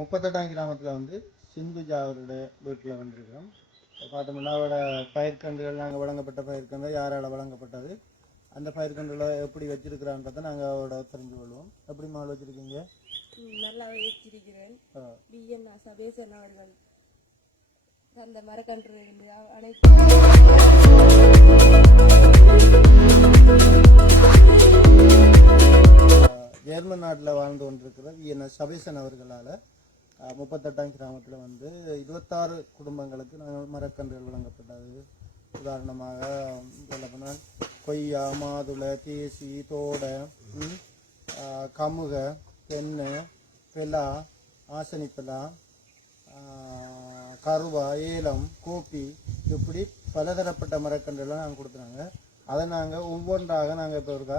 முப்பத்தெட்டாம் கிராமத்தில் வந்து சிந்துஜா அவருடைய வீட்டில் வந்திருக்கிறோம். பார்த்தோம்னா அவரோட பயிர்க்கன்றுகள் நாங்கள் வழங்கப்பட்ட பயிர்க்கன்று யாரால வழங்கப்பட்டது அந்த பயிர்க்கன்றுகளை எப்படி வச்சிருக்கிறான்றதை நாங்கள் அவரோட தெரிஞ்சு கொள்வோம். எப்படி மால் வச்சிருக்கீங்க? நல்லா வச்சிருக்கிறேன். பிஎன் சபேசன் அவர்கள் தந்த மரக்கன்று அனைத்து ஜெர்மன் நாட்டில் வாழ்ந்து கொண்டிருக்கிற விஎன்எஸ் சபேசன் அவர்களால் முப்பத்தெட்டாம் கிராமத்தில் வந்து இருபத்தாறு குடும்பங்களுக்கு நாங்கள் மரக்கன்றுகள் வழங்கப்பட்டது. உதாரணமாக சொல்லப்போனால் கொய்யா மாதுளை தேசி தோடை கமுக தென்னை பெலா ஆசனிப்பலா கருவா ஏலம் கோப்பி இப்படி பலதரப்பட்ட மரக்கன்றுலாம் நாங்கள் கொடுத்துறாங்க அதை நாங்கள் ஒவ்வொன்றாக நாங்கள் இப்போ ஒருக்கா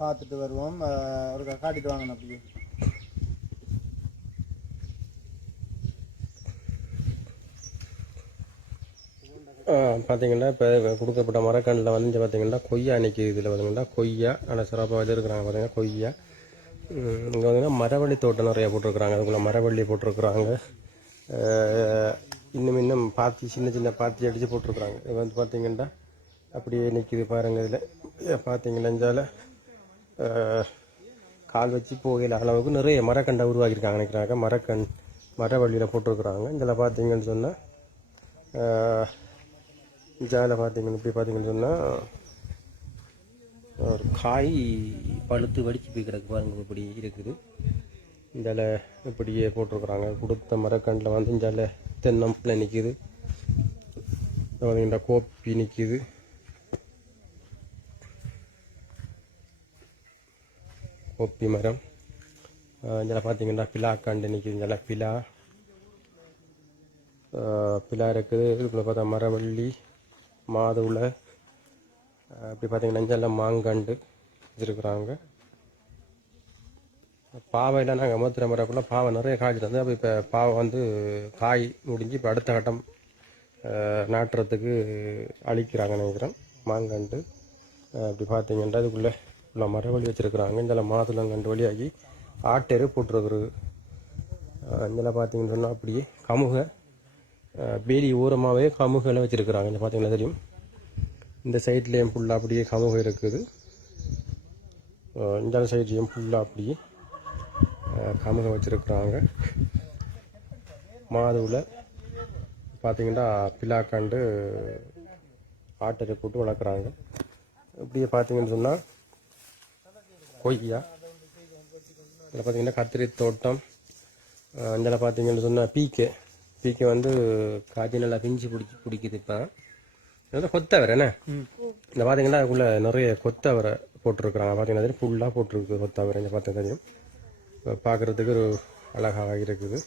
பார்த்துட்டு வருவோம். ஒருக்கா காட்டிட்டு வாங்கணும் அப்படியே. பார்த்தீங்கன்னா இப்போ கொடுக்கப்பட்ட மரக்கண்ணில் வந்து இங்கே பார்த்தீங்கன்னா கொய்யா அன்றைக்கி இதில் பார்த்தீங்கன்னா கொய்யா நல்லா சிறப்பாக வச்சிருக்கிறாங்க பார்த்தீங்கன்னா கொய்யா. இங்கே பார்த்தீங்கன்னா மரவள்ளி தோட்டம் நிறையா போட்டிருக்கிறாங்க. அதுக்குள்ளே மரவள்ளி போட்டிருக்கிறாங்க. இன்னும் இன்னும் பாத்தி சின்ன சின்ன பாத்தி அடித்து போட்டிருக்கிறாங்க. இது வந்து பார்த்தீங்கன்னா அப்படியே நிற்கிது பாருங்கள் இதில். பார்த்தீங்கன்னா கால் வச்சு போகையில் அளவுக்கு நிறைய மரக்கண்டை உருவாக்கியிருக்காங்க நினைக்கிறாங்க. மரக்கண் மரவள்ளியில் போட்டிருக்கிறாங்க. இதில் பார்த்தீங்கன்னு சொன்னால் ஜாலில் பார்த்தீங்கன்னு இப்படி பார்த்தீங்கன்னு சொன்னால் ஒரு காய் பழுத்து வடிச்சு போய் கிடக்கு பாருங்கள் இப்படி இருக்குது. இந்தால இப்படியே போட்டிருக்குறாங்க. கொடுத்த மரக்கண்டில் வந்து இந்தால தென்னம்பிள்ளை நிற்கிது பார்த்தீங்கன்னா கோப்பி நிற்கிது கோப்பி மரம். இதில் பார்த்தீங்கன்னா பிலா கண்டு நிற்கிது இதில் பிலா பிலா இருக்குது. இதுக்குள்ளே பார்த்தா மரவள்ளி. மாதுளை அப்படி பார்த்திங்கன்னா பார்த்தீங்கன்னா மாங்கண்டு வச்சுருக்குறாங்க. பாவையில் நாங்கள் மூத்திர மரக்குள்ள பாவை நிறைய காய்ச்சிட்டு வந்து அப்போ இப்போ பாவை வந்து காய் முடிஞ்சு இப்போ அடுத்த கட்டம் நாட்டுறதுக்கு அழிக்கிறாங்க நினைக்கிறேன். மாங்கண்டு அப்படி இப்படி பார்த்தீங்கன்னா உள்ள மரவழி வச்சுருக்குறாங்க. இதில் மாதுளங்கண்டு வழியாகி ஆட்டெரு போட்டிருக்குறது இதில் பார்த்தீங்கன்னு சொன்னால் அப்படியே கமுகை வேலி ஓரமாகவே கமுகெல்லாம் வச்சுருக்குறாங்க. இங்கே பார்த்தீங்கன்னா தெரியும். இந்த சைட்லேயும் ஃபுல்லாக அப்படியே கமுக இருக்குது. இந்த சைட்லேயும் ஃபுல்லாக அப்படியே கமுகம் கமுக வச்சுருக்குறாங்க. மாதுவில் பார்த்தீங்கன்னா பிலாக்காண்டு ஆட்டரை போட்டு வளர்க்குறாங்க. இப்படியே பார்த்தீங்கன்னு சொன்னால் கொய்யா இதில் பார்த்தீங்கன்னா கத்திரி தோட்டம் இதில் பார்த்தீங்கன்னு சொன்னால் பீக்கே. பீக்கை வந்து காய்ச்சி நல்லா பிஞ்சு பிடிச்சி பிடிக்குது இப்போ. இது வந்து கொத்தவரை என்ன? இந்த பார்த்தீங்கன்னா அதுக்குள்ளே நிறைய கொத்தவரை போட்டிருக்குறாங்க. பார்த்தீங்கன்னா தெரியும் ஃபுல்லாக போட்டிருக்கு கொத்தவரை இங்கே பார்த்தா தெரியும். பார்க்குறதுக்கு ஒரு அழகாக இருக்குது.